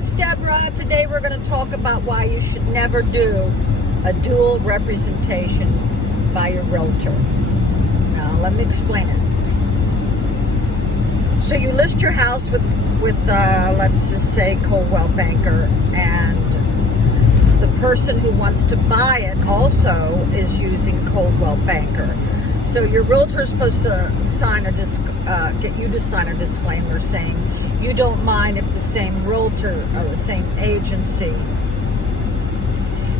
it's Deborah. Today we're going to talk about why you should never do a dual representation by your realtor. Now, let me explain it. So you list your house with let's just say Coldwell Banker, and the person who wants to buy it also is using Coldwell Banker. So your realtor is supposed to get you to sign a disclaimer saying you don't mind if the same realtor or the same agency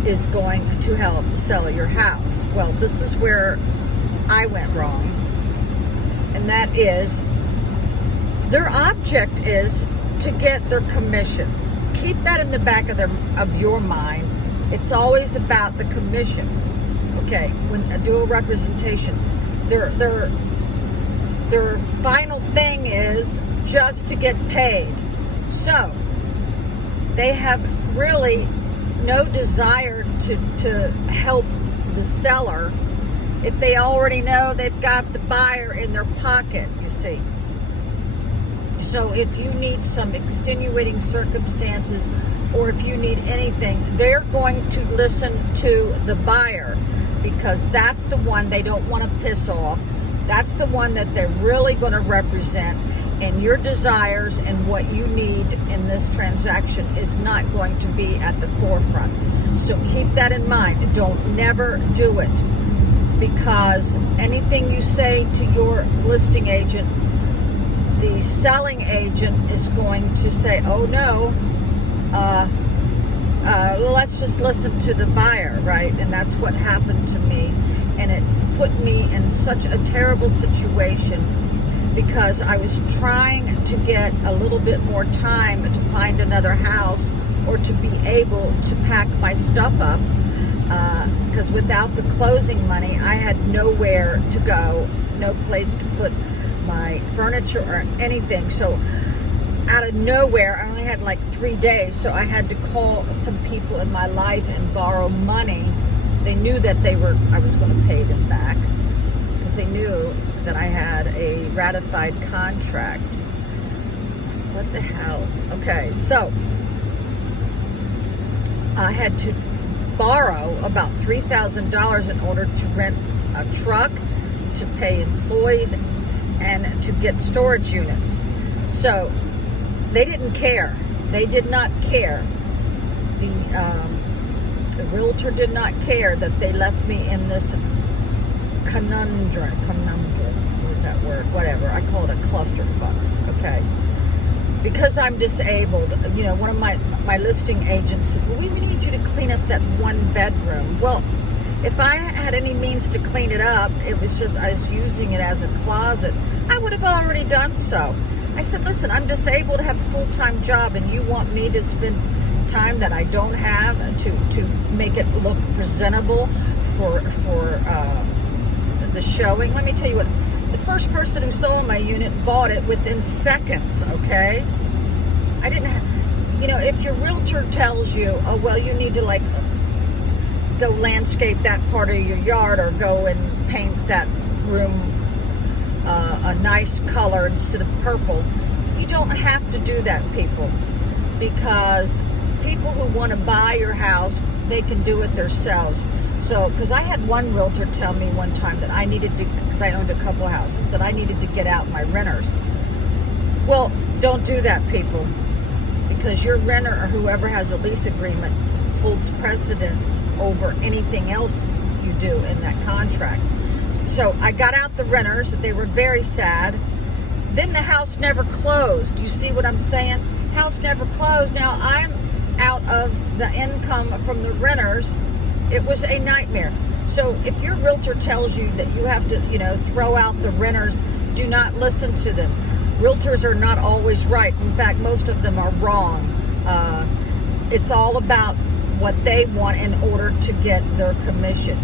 is going to help sell your house. Well, this is where I went wrong, and that is their object is to get their commission. Keep that in the back of your mind. It's always about the commission. Okay, when a dual representation, their final thing is just to get paid. So they have really no desire to help the seller if they already know they've got the buyer in their pocket, you see. So if you need some extenuating circumstances, or if you need anything, they're going to listen to the buyer, because that's the one they don't want to piss off. That's the one that they're really going to represent, and your desires and what you need in this transaction is not going to be at the forefront. So keep that in mind. Don't never do it, because anything you say to your listing agent, the selling agent is going to say, oh no, let's just listen to the buyer, right? And that's what happened to me, and it put me in such a terrible situation, because I was trying to get a little bit more time to find another house or to be able to pack my stuff up, because without the closing money, I had nowhere to go, no place to put my furniture or anything. So out of nowhere, I only had like 3 days, so I had to call some people in my life and borrow money. They knew that I was going to pay them back, because they knew that I had a ratified contract. What the hell? Okay, so I had to borrow about $3,000 in order to rent a truck, to pay employees, and to get storage units. So they didn't care. They did not care. The realtor did not care that they left me in this conundrum, what is that word? Whatever, I call it a clusterfuck, okay? Because I'm disabled, you know, one of my listing agents said, well, we need you to clean up that one bedroom. Well, if I had any means to clean it up, it was just I was using it as a closet, I would have already done so. I said, listen, I'm disabled, have a full-time job, and you want me to spend time that I don't have to make it look presentable for the showing. Let me tell you what, the first person who sold my unit bought it within seconds, okay? I didn't have, you know, if your realtor tells you, oh, well, you need to like go landscape that part of your yard, or go and paint that room a nice color instead of purple, you don't have to do that, people, because people who want to buy your house, they can do it themselves. So, because I had one realtor tell me one time that I needed to, because I owned a couple of houses, that I needed to get out my renters. Well, don't do that, people, because your renter or whoever has a lease agreement holds precedence over anything else you do in that contract. So I got out the renters. They were very sad. Then the house never closed. You see what I'm saying? House never closed. Now I'm out of the income from the renters. It was a nightmare. So if your realtor tells you that you have to, you know, throw out the renters, do not listen to them. Realtors are not always right. In fact, most of them are wrong. It's all about what they want in order to get their commission.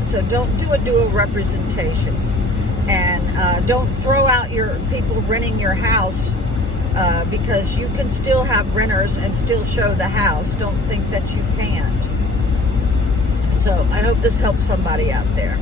So don't do a dual representation, and don't throw out your people renting your house, because you can still have renters and still show the house. Don't think that you can't. So I hope this helps somebody out there.